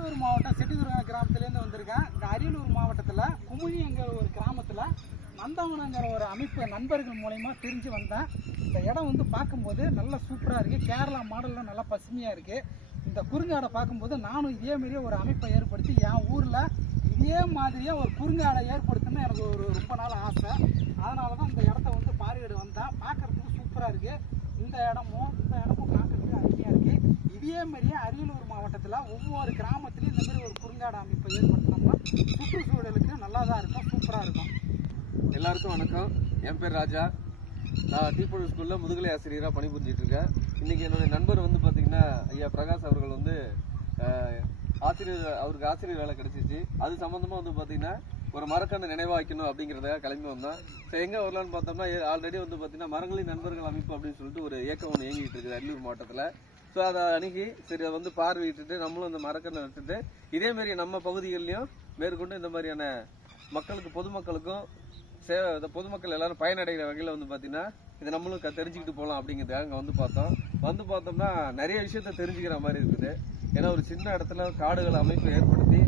அரியலூர் மாவட்டம் செட்டிதுர்கா கிராமத்துலேருந்து வந்திருக்கேன். இந்த அரியலூர் மாவட்டத்தில் குமிழிங்கிற ஒரு கிராமத்தில் நந்தவனங்கிற ஒரு அமைப்பு நண்பர்கள் மூலயமா தெரிஞ்சு வந்தேன். இந்த இடம் வந்து பார்க்கும்போது நல்லா சூப்பராக இருக்குது கேரளா மாடலில் நல்லா பசுமையாக இருக்குது இந்த குறுங்காடை பார்க்கும்போது நானும் இதே மாதிரியே ஒரு அமைப்பை ஏற்படுத்தி என் ஊரில் இதே மாதிரியே ஒரு குறுங்காடை ஏற்படுத்தணும்னு எனக்கு ஒரு ரொம்ப நாள் ஆசை. அதனால தான் இந்த இடத்த வந்து பார்வையிட வந்தேன். பார்க்குறதுக்கு சூப்பராக இருக்குது இந்த இடமும் இந்த இடமும் பார்க்கறதுக்கு அருமையாக இருக்குது இதே மாதிரியே அரியலூர் மாவட்டத்தில் ஒவ்வொரு கிராமத்துலையும் இந்த மாதிரி ஒரு குறுங்காடு அமைப்பை ஏற்படுத்தினோம்னா சுற்றுச்சூழலுக்கு நல்லா தான் இருக்கும் சூப்பராக இருக்கும். எல்லாருக்கும் வணக்கம். என் பேர் ராஜா. நான் தீப்பொழி ஸ்கூலில் முதுகலை ஆசிரியராக பணிபுரிஞ்சிட்டு இருக்கேன். இன்றைக்கி என்னுடைய நண்பர் வந்து பார்த்தீங்கன்னா ஐயா பிரகாஷ் அவர்கள் வந்து ஆசிரியர் அவருக்கு ஆசிரியர் வேலை கிடைச்சிச்சு. அது சம்மந்தமாக வந்து பார்த்தீங்கன்னா ஒரு மரக்கன்று நினைவாக்கணும் அப்படிங்கிறத கிளம்பி வந்தோம். ஸோ எங்கே வரலான்னு பார்த்தோம்னா ஆல்ரெடி வந்து பார்த்தீங்கன்னா மரங்களின் நண்பர்கள் அமைப்பு அப்படின்னு சொல்லிட்டு ஒரு இயக்கம் ஒன்று இயங்கிட்டு இருக்குது அரியலூர் மாவட்டத்தில். ஸோ அதை அணுகி சரி அதை வந்து பார்வையிட்டுட்டு நம்மளும் அந்த மரக்கன்று நட்டுட்டு இதே மாதிரி நம்ம பகுதிகள்லையும் மேற்கொண்டு இந்த மாதிரியான மக்களுக்கு பொதுமக்களுக்கும் சேவை இந்த பொதுமக்கள் எல்லாரும் பயனடைகிற வகையில் வந்து பார்த்தீங்கன்னா இதை நம்மளும் க- தெரிஞ்சுக்கிட்டு போகலாம் அப்படிங்கிறதுக்காக அங்கே வந்து பார்த்தோம். வந்து பார்த்தோம்னா நிறைய விஷயத்த தெரிஞ்சுக்கிற மாதிரி இருக்குது. ஏன்னா ஒரு சின்ன இடத்துல காடுகள் அமைப்பு ஏற்படுத்தி